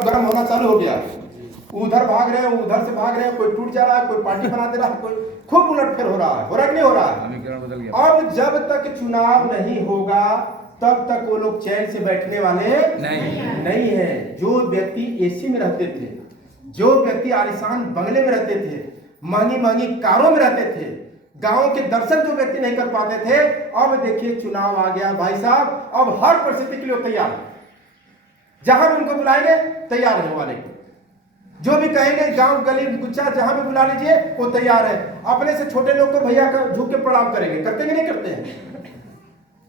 गर्म होना चालू हो गया, उधर भाग रहे हैं, उधर से भाग रहे हैं, कोई टूट जा रहा है, कोई पार्टी बना दे रहा है, कोई खूब उलटफेर हो रहा है, हो रहा है कि नहीं हो रहा है? समीकरण बदल गया। अब जब तक चुनाव नहीं होगा तब तक वो लोग चैन से बैठने वाले नहीं है। जो व्यक्ति एसी में रहते थे, जो व्यक्ति आलीशान बंगले में रहते थे, महंगी महंगी कारों में रहते थे, गांव के दर्शन जो व्यक्ति नहीं कर पाते थे, अब देखिए चुनाव आ गया भाई साहब, अब हर परिस्थिति के लिए तैयार है। जहां भी उनको बुलाएंगे तैयार है वाले को, जो भी कहेंगे गांव गली गुच्चा जहां भी बुला लीजिए वो तैयार है। अपने से छोटे लोग को भैया का झुक के प्रणाम करेंगे, करते कि नहीं करते हैं?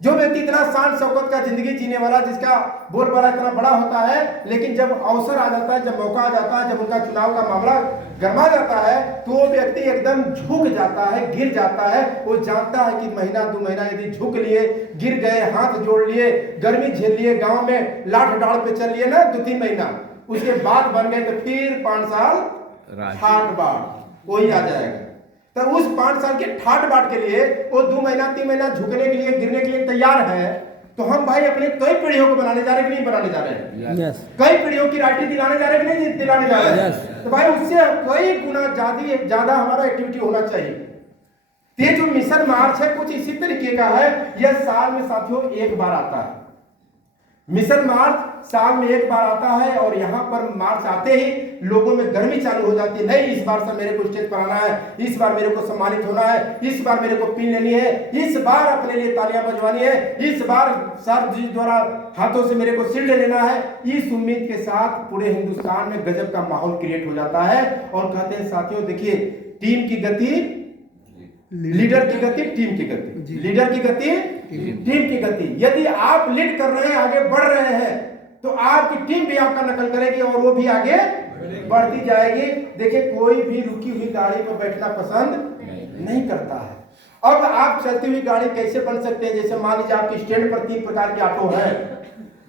जो व्यक्ति इतना शान शौकत का जिंदगी जीने वाला, जिसका बोलबाला इतना बड़ा होता है, लेकिन जब अवसर आ जाता है, जब मौका आ जाता है, जब उनका चुनाव का मामला गरमा जाता है, तो वो व्यक्ति एकदम झुक जाता है, गिर जाता है। वो जानता है कि महीना 2 महीना यदि झुक लिए, गिर गए, हाथ जोड़ लिए, गर्मी झेल लिए, गांव में लाठ डाल पे चल लिए ना 2-3 महीना, उसके बाद बन गए तो फिर 5 साल ठाट बाट वही आ जाएगा। तो उस 5 साल के ठाट बाट के लिए वो 2 महीना 3 महीना झुकने के लिए, गिरने के लिए तैयार है। तो हम भाई अपने कई पीढ़ियों को बनाने जा रहे हैं कि नहीं बनाने जा रहे हैं? Yes. कई पीढ़ियों की राइटी दिलाने जा रहे हैं कि नहीं दिलाने जा रहे हैं? Yes. तो भाई उससे कई गुना ज्यादा हमारा एक्टिविटी होना चाहिए। ये जो मिशन मार्च है कुछ इसी तरीके का है। यह साल में साथियों एक बार आता है। मिशन मार्च साल में एक बार आता है और यहाँ पर मार्च आते ही लोगों में गर्मी चालू हो जाती है। नहीं, इस बार सब मेरे को स्टेज पर आना है, इस बार मेरे को सम्मानित होना है, इस बार मेरे को पिन लेनी है, इस बार अपने लिए तालियां बजवानी है, इस बार सर जी द्वारा हाथों से मेरे को शील्ड लेना है। इस उम्मीद के साथ पूरे हिंदुस्तान में गजब का माहौल क्रिएट हो जाता है। और कहते हैं साथियों, देखिए टीम की गति, लीडर की गति, टीम की गति, लीडर की गति, टीम की गति। यदि आप लीड कर रहे हैं, आगे बढ़ रहे हैं, तो आपकी टीम भी आपका नकल करेगी और वो भी आगे बढ़ती जाएगी। देखिए कोई भी रुकी हुई गाड़ी पर बैठना पसंद नहीं करता है। अब आप चलती हुई गाड़ी कैसे बन सकते हैं? जैसे मान लीजिए आपके स्टैंड पर 3 प्रकार के ऑटो हैं।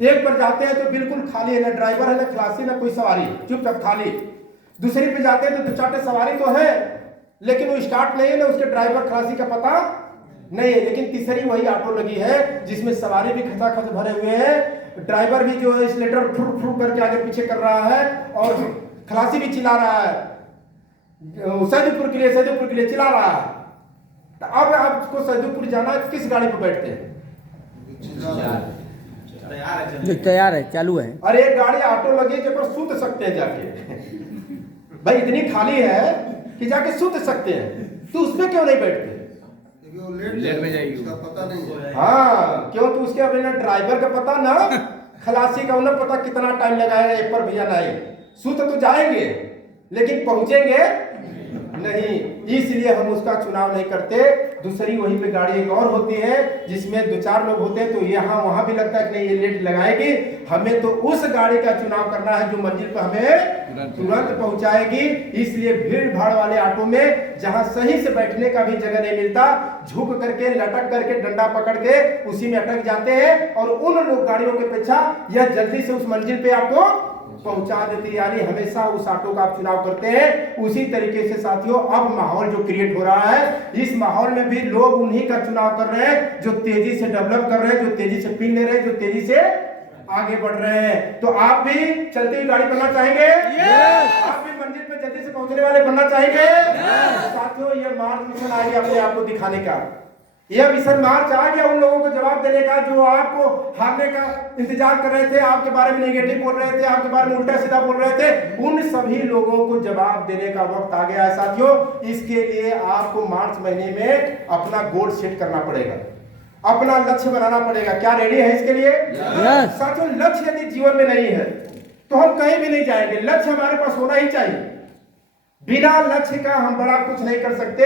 एक पर जाते हैं तो बिल्कुल खाली है, ना ड्राइवर है, ना खलासी, ना कोई सवारी, चुपचाप खाली। दूसरी पे जाते हैं तो 2-4 सवारी तो है, लेकिन वो स्टार्ट नहीं है, ना उसके ड्राइवर खलासी का पता नहीं है। लेकिन तीसरी वही ऑटो लगी है जिसमें सवारी भी खचाखच भरे हुए हैं, ड्राइवर भी जो है स्लेटर फुर फुर करके आगे पीछे कर रहा है, और खलासी भी चिल्ला रहा है, सैदपुर के लिए चिल्ला रहा है। तो अब आपको सैदपुर जाना है, किस गाड़ी पर बैठते हैं? तैयार है, चालू है। अरे एक गाड़ी ऑटो लगी है पर सूत सकते हैं जाके भाई इतनी खाली है कि जाके सूत सकते हैं, तो उसमें क्यों नहीं बैठते? लेट में जाएगी, उसका पता नहीं है। हाँ, क्योंकि उसके अब ना ड्राइवर का पता, ना खलासी का उन्हें पता कितना टाइम लगाएगा एक पर भैया। नहीं, सूत तो जाएंगे लेकिन पहुंचेंगे नहीं, इसलिए हम उसका चुनाव नहीं करते। दूसरी वहीं पे गाड़ी एक और होती है जिसमें 2-4 लोग होते हैं, तो यहाँ वहां भी लगता है कि नहीं ये लेट लगाएगी, हमें तो उस गाड़ी का चुनाव करना है जो मंजिल पर हमें तुरंत पहुंचाएगी। इसलिए भीड़ भाड़ वाले ऑटो में जहां सही से बैठने का भी जगह नहीं मिलता, झुक करके, लटक करके, डंडा पकड़ के उसी में अटक जाते हैं, और उन लोग गाड़ियों की अपेक्षा यह जल्दी से उस मंजिल पे आपको पहुंचा देती। यानी हमेशा उस ऑटो का आप चुनाव करते हैं। उसी तरीके से साथियों अब माहौल जो क्रिएट हो रहा है, इस माहौल में भी लोग उन्हीं का चुनाव कर रहे हैं जो तेजी से डेवलप कर रहे हैं, जो तेजी से पिन ले रहे हैं, जो तेजी से आगे बढ़ रहे हैं। तो आप भी चलती हुई गाड़ी बनना चाहेंगे? आप भी मंजिल पे जल्दी से पहुंचने वाले बनना चाहेंगे? साथियों ये मार्च मिशन आ गया अपने आप को दिखाने का। यह मिशन मार्च आ गया उन लोगों को जवाब देने का जो आपको हारने का इंतजार कर रहे थे, आपके बारे में नेगेटिव बोल रहे थे, आपके बारे में उल्टा सीधा बोल रहे थे। उन सभी लोगों को जवाब देने का वक्त आ गया है साथियों। इसके लिए आपको मार्च महीने में अपना गोल सेट करना पड़ेगा, अपना लक्ष्य बनाना पड़ेगा। क्या रेडी है इसके लिए? साथियों लक्ष्य यदि जीवन में नहीं है तो हम कहीं भी नहीं जाएंगे। लक्ष्य हमारे पास होना ही चाहिए। बिना लक्ष्य का हम बड़ा कुछ नहीं कर सकते।